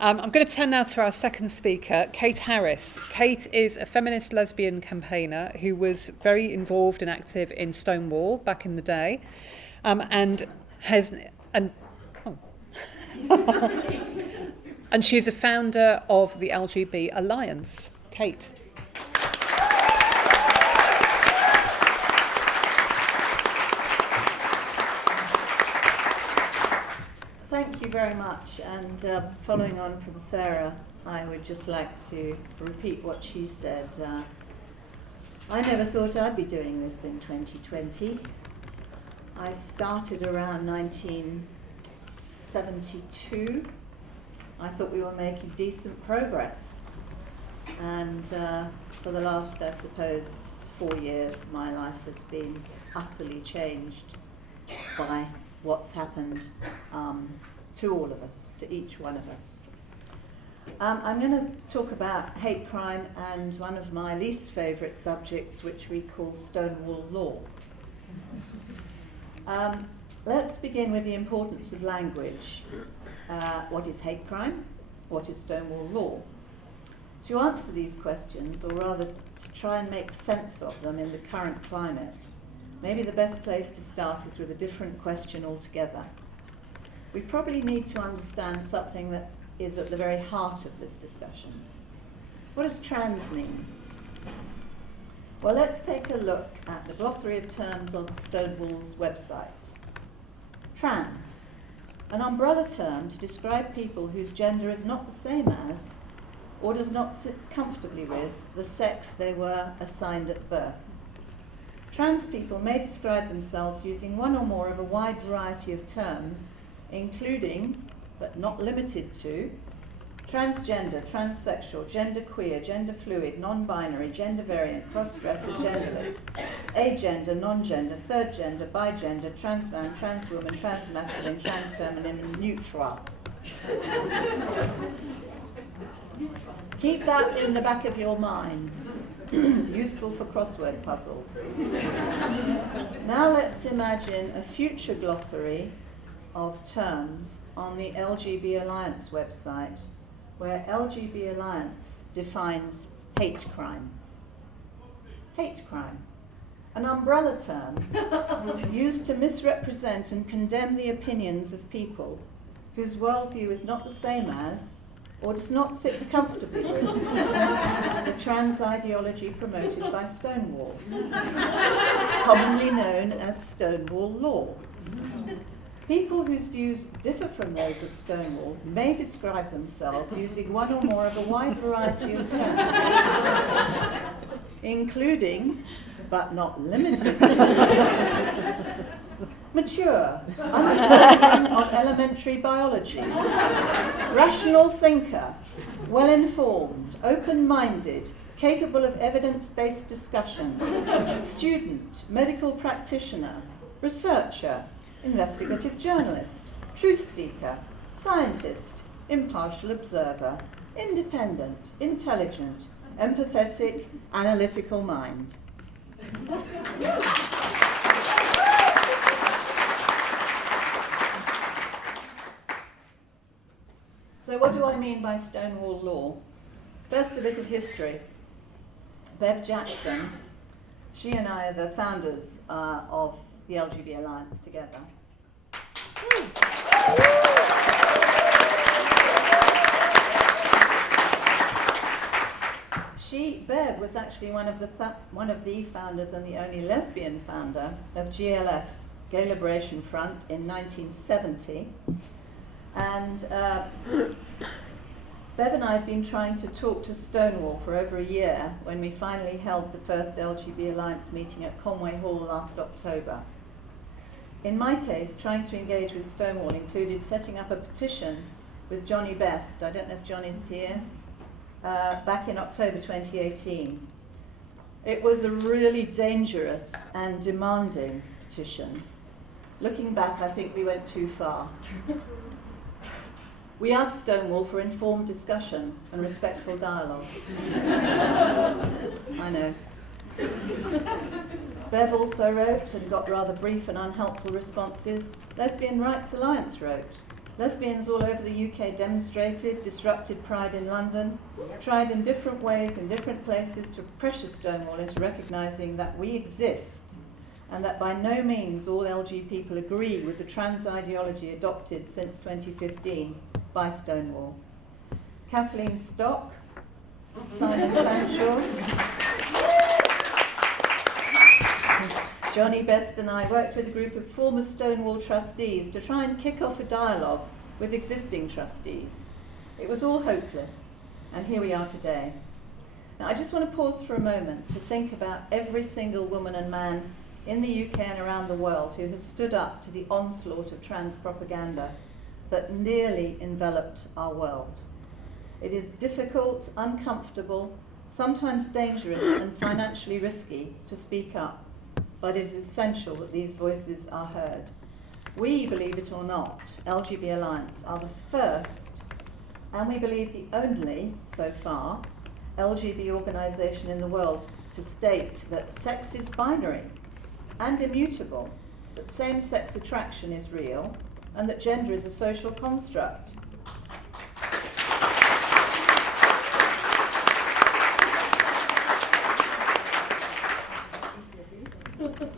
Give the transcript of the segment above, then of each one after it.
I'm going to turn now to our second speaker, Kate Harris. Kate is a feminist lesbian campaigner who was very involved and active in Stonewall back in the day, and she's a founder of the LGB Alliance. Kate. Thank you very much, and following on from Sarah, I would just like to repeat what she said. I never thought I'd be doing this in 2020. I started around 1972. I thought we were making decent progress, and for the last, I suppose, 4 years, my life has been utterly changed by what's happened to all of us, to each one of us. I'm going to talk about hate crime and one of my least favourite subjects, which we call Stonewall Law. Let's begin with the importance of language. What is hate crime? What is Stonewall Law? To answer these questions, or rather to try and make sense of them in the current climate, maybe the best place to start is with a different question altogether. We probably need to understand something that is at the very heart of this discussion. What does trans mean? Well, let's take a look at the glossary of terms on Stonewall's website. Trans, an umbrella term to describe people whose gender is not the same as, or does not sit comfortably with, the sex they were assigned at birth. Trans people may describe themselves using one or more of a wide variety of terms, including, but not limited to, transgender, transsexual, genderqueer, gender fluid, non-binary, gender variant, cross-dresser, genderless, agender, non-gender, third gender, bigender, trans man, trans woman, trans masculine, trans feminine, and neutral. Keep that in the back of your minds. Useful for crossword puzzles. Now let's imagine a future glossary of terms on the LGB Alliance website, where LGB Alliance defines hate crime. Hate crime, an umbrella term used to misrepresent and condemn the opinions of people whose worldview is not the same as, or does not sit comfortably with, the trans ideology promoted by Stonewall, commonly known as Stonewall Law. People whose views differ from those of Stonewall may describe themselves using one or more of a wide variety of terms, including, but not limited to, mature, understanding of elementary biology, rational thinker, well-informed, open-minded, capable of evidence-based discussion, student, medical practitioner, researcher, investigative journalist, truth seeker, scientist, impartial observer, independent, intelligent, empathetic, analytical mind. So what do I mean by Stonewall Law? First, a bit of history. Bev Jackson, she and I are the founders of the LGB Alliance together. Bev was actually one of the founders and the only lesbian founder of GLF, Gay Liberation Front, in 1970. And Bev and I have been trying to talk to Stonewall for over a year when we finally held the first LGB Alliance meeting at Conway Hall last October. In my case, trying to engage with Stonewall included setting up a petition with Johnny Best, I don't know if Johnny's here, back in October 2018. It was a really dangerous and demanding petition. Looking back, I think we went too far. We asked Stonewall for informed discussion and respectful dialogue. I know. Bev also wrote, and got rather brief and unhelpful responses. Lesbian Rights Alliance wrote, Lesbians all over the UK demonstrated, disrupted Pride in London, tried in different ways, in different places, to pressure Stonewall into recognising that we exist and that by no means all LG people agree with the trans ideology adopted since 2015 by Stonewall. Kathleen Stock, Simon Fanshawe, Johnny Best and I worked with a group of former Stonewall trustees to try and kick off a dialogue with existing trustees. It was all hopeless, and here we are today. Now I just want to pause for a moment to think about every single woman and man in the UK and around the world who has stood up to the onslaught of trans propaganda that nearly enveloped our world. It is difficult, uncomfortable, sometimes dangerous and financially risky to speak up, but it is essential that these voices are heard. We, believe it or not, LGB Alliance, are the first, and we believe the only, so far, LGB organisation in the world to state that sex is binary and immutable, that same-sex attraction is real, and that gender is a social construct.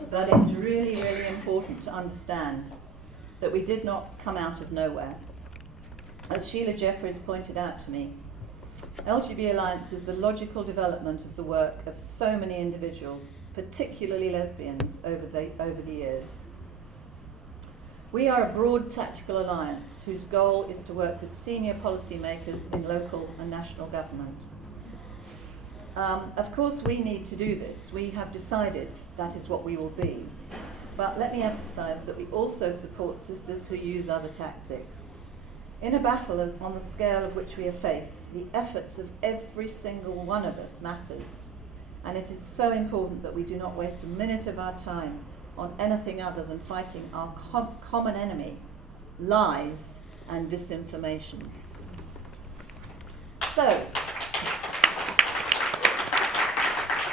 But it's really, really important to understand that we did not come out of nowhere. As Sheila Jeffries pointed out to me, LGB Alliance is the logical development of the work of so many individuals, particularly lesbians, over the years. We are a broad tactical alliance whose goal is to work with senior policymakers in local and national government. Of course, we need to do this. We have decided that is what we will be. But let me emphasise that we also support sisters who use other tactics. In a battle on the scale of which we are faced, the efforts of every single one of us matters. And it is so important that we do not waste a minute of our time on anything other than fighting our common enemy, lies and disinformation. So,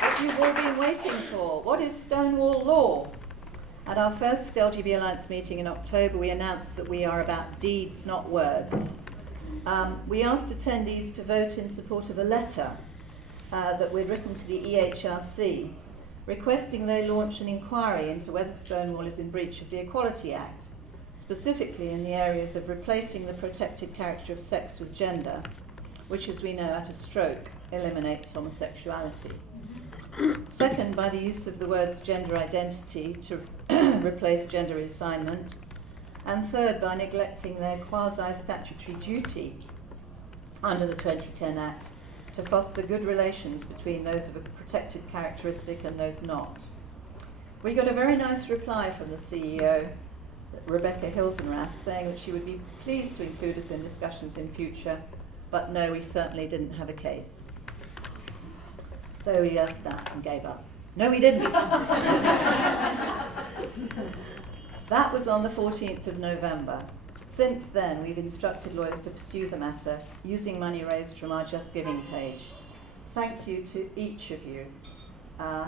what you've all been waiting for, what is Stonewall Law? At our first LGB Alliance meeting in October, we announced that we are about deeds, not words. We asked attendees to vote in support of a letter that we'd written to the EHRC, requesting they launch an inquiry into whether Stonewall is in breach of the Equality Act, specifically in the areas of replacing the protected character of sex with gender, which, as we know, at a stroke, eliminates homosexuality. Second, by the use of the words gender identity to replace gender reassignment. And third, by neglecting their quasi-statutory duty under the 2010 Act to foster good relations between those of a protected characteristic and those not. We got a very nice reply from the CEO, Rebecca Hilsenrath, saying that she would be pleased to include us in discussions in future, but no, we certainly didn't have a case. So we left that and gave up. No, we didn't. That was on the 14th of November. Since then, we've instructed lawyers to pursue the matter using money raised from our Just Giving page. Thank you to each of you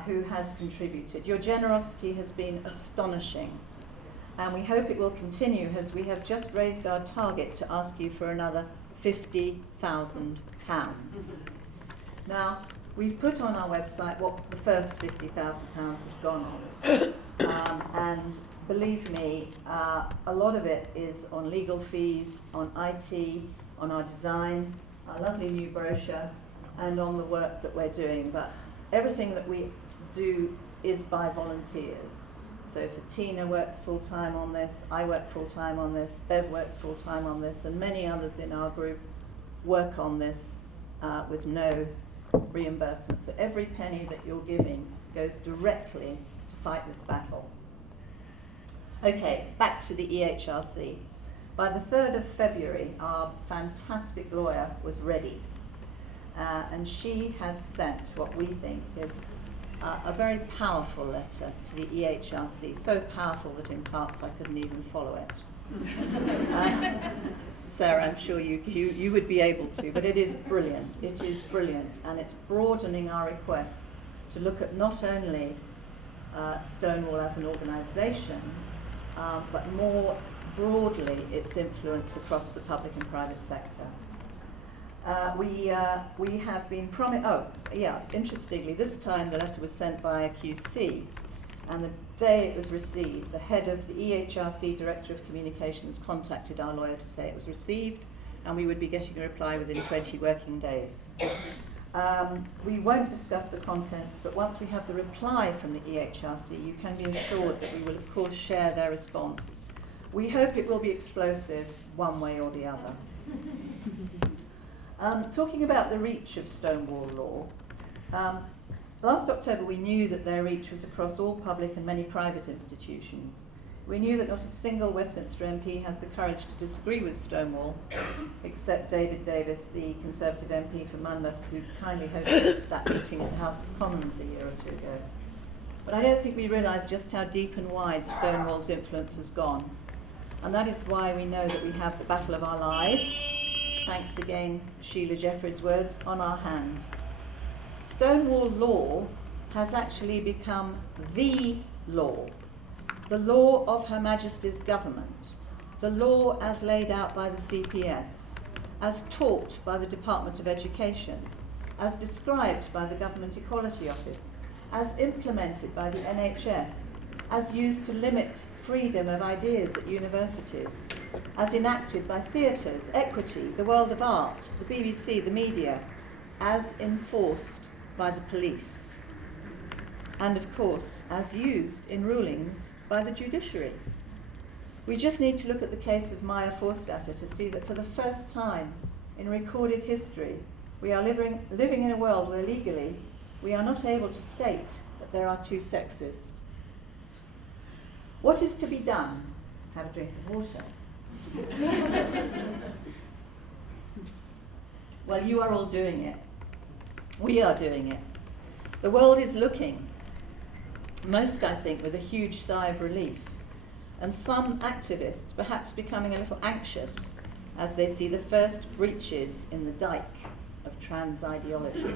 who has contributed. Your generosity has been astonishing, and we hope it will continue as we have just raised our target to ask you for another £50,000. Now, we've put on our website what the first £50,000 has gone on. And believe me, a lot of it is on legal fees, on IT, on our design, our lovely new brochure, and on the work that we're doing. But everything that we do is by volunteers. So Fatina works full-time on this, I work full-time on this, Bev works full-time on this, and many others in our group work on this with no reimbursement. So every penny that you're giving goes directly to fight this battle. Okay, back to the EHRC. By the 3rd of February, our fantastic lawyer was ready, and she has sent what we think is a very powerful letter to the EHRC, so powerful that in parts I couldn't even follow it. Sarah, I'm sure you would be able to, but it is brilliant. It is brilliant, and it's broadening our request to look at not only Stonewall as an organisation, but more broadly its influence across the public and private sector. We have been interestingly, this time the letter was sent by a QC, and the day it was received, the head of the EHRC Director of Communications contacted our lawyer to say it was received, and we would be getting a reply within 20 working days. We won't discuss the contents, but once we have the reply from the EHRC, you can be assured that we will of course share their response. We hope it will be explosive one way or the other. Talking about the reach of Stonewall Law, last October we knew that their reach was across all public and many private institutions. We knew that not a single Westminster MP has the courage to disagree with Stonewall, except David Davis, the Conservative MP for Monmouth, who kindly hosted that meeting at the House of Commons a year or two ago. But I don't think we realise just how deep and wide Stonewall's influence has gone. And that is why we know that we have the battle of our lives, thanks again Sheila Jeffreys' words, on our hands. Stonewall Law has actually become the law of Her Majesty's government, the law as laid out by the CPS, as taught by the Department of Education, as described by the Government Equality Office, as implemented by the NHS, as used to limit freedom of ideas at universities, as enacted by theatres, equity, the world of art, the BBC, the media, as enforced by the police, and of course as used in rulings by the judiciary. We just need to look at the case of Maya Forstater to see that for the first time in recorded history, we are living in a world where legally we are not able to state that there are two sexes. What is to be done? Have a drink of water. Well, you are all doing it. We are doing it. The world is looking. Most, I think, with a huge sigh of relief, and some activists perhaps becoming a little anxious as they see the first breaches in the dike of trans ideology.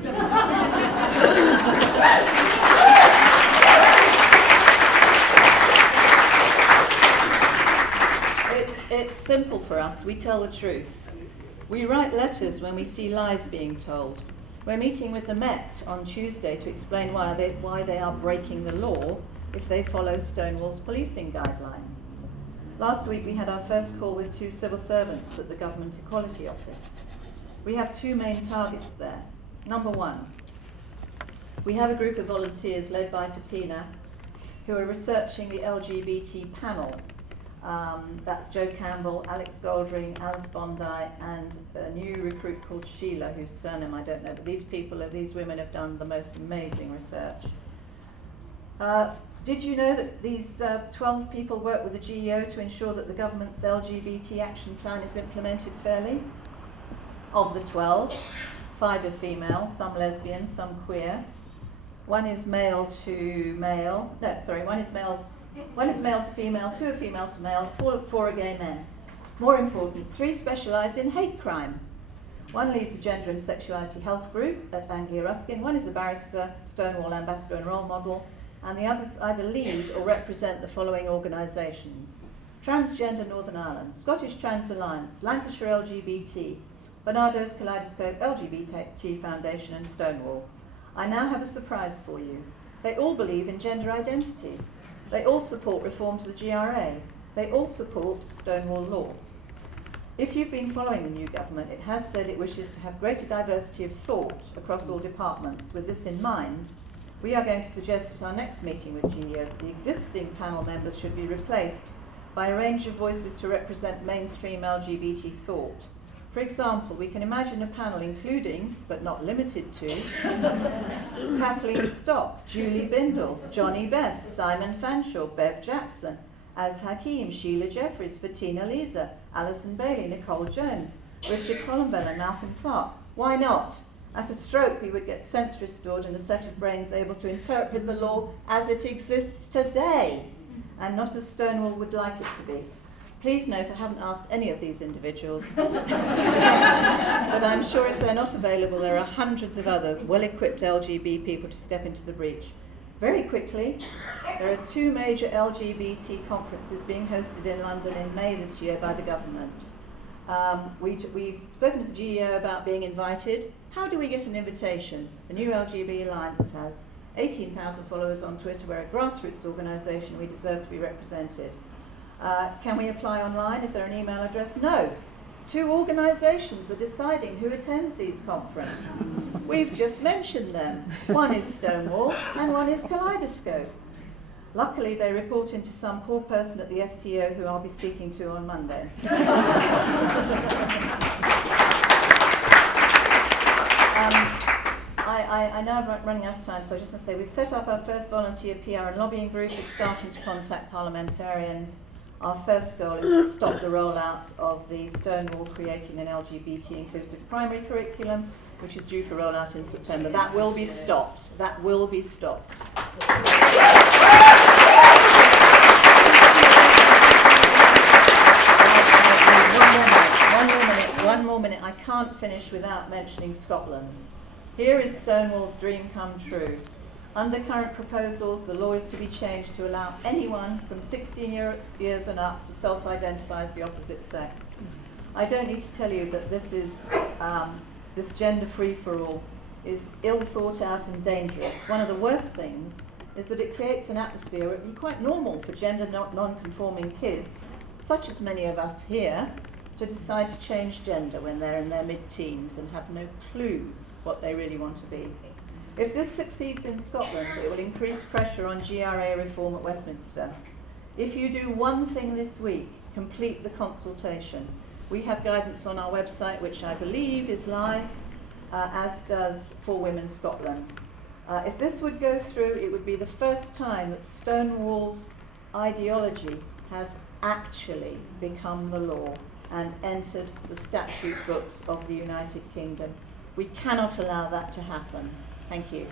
It's simple for us. We tell the truth. We write letters when we see lies being told. We're meeting with the Met on Tuesday to explain why they are breaking the law if they follow Stonewall's policing guidelines. Last week we had our first call with two civil servants at the Government Equality Office. We have two main targets there. Number one, we have a group of volunteers led by Fatina who are researching the LGBT panel. That's Joe Campbell, Alex Goldring, Alice Bondi, and a new recruit called Sheila, whose surname I don't know, but these women have done the most amazing research. Did you know that these 12 people work with the GEO to ensure that the government's LGBT action plan is implemented fairly? Of the 12, 5 are female, some lesbian, some queer. One is male to female, 2 are female to male, 4 are gay men. More important, 3 specialise in hate crime. One leads a gender and sexuality health group at Anglia Ruskin, one is a barrister, Stonewall ambassador and role model, and the others either lead or represent the following organisations: Transgender Northern Ireland, Scottish Trans Alliance, Lancashire LGBT, Barnardo's Kaleidoscope LGBT Foundation, and Stonewall. I now have a surprise for you. They all believe in gender identity. They all support reform to the GRA. They all support Stonewall Law. If you've been following the new government, it has said it wishes to have greater diversity of thought across all departments. With this in mind, we are going to suggest at our next meeting with GEO that the existing panel members should be replaced by a range of voices to represent mainstream LGBT thought. For example, we can imagine a panel including, but not limited to, Kathleen Stock, Julie Bindel, Johnny Best, Simon Fanshawe, Bev Jackson, Az Hakim, Sheila Jeffreys, Fatina Lisa, Alison Bailey, Nicole Jones, Richard Columbell and Malcolm Clark. Why not? At a stroke we would get sense restored and a set of brains able to interpret the law as it exists today, and not as Stonewall would like it to be. Please note I haven't asked any of these individuals, but I'm sure if they're not available there are hundreds of other well-equipped LGB people to step into the breach. Very quickly, there are 2 major LGBT conferences being hosted in London in May this year by the government. We've spoken to the GEO about being invited. How do we get an invitation? The New LGBT Alliance has 18,000 followers on Twitter. We're a grassroots organisation. We deserve to be represented. Can we apply online? Is there an email address? No. 2 organisations are deciding who attends these conferences. We've just mentioned them. One is Stonewall and one is Kaleidoscope. Luckily, they report into some poor person at the FCO who I'll be speaking to on Monday. I know I'm running out of time, so I just want to say we've set up our first volunteer PR and lobbying group. We're starting to contact parliamentarians. Our first goal is to stop the rollout of the Stonewall Creating an LGBT Inclusive Primary Curriculum, which is due for rollout in September. That will be stopped. That will be stopped. One more minute. I can't finish without mentioning Scotland. Here is Stonewall's dream come true. Under current proposals, the law is to be changed to allow anyone from 16 years and up to self-identify as the opposite sex. I don't need to tell you that this gender free-for-all is ill thought out and dangerous. One of the worst things is that it creates an atmosphere where it would be quite normal for gender non-conforming kids, such as many of us here, to decide to change gender when they're in their mid-teens and have no clue what they really want to be. If this succeeds in Scotland, it will increase pressure on GRA reform at Westminster. If you do one thing this week, complete the consultation. We have guidance on our website, which I believe is live, as does For Women Scotland. If this would go through, it would be the first time that Stonewall's ideology has actually become the law and entered the statute books of the United Kingdom. We cannot allow that to happen. Thank you.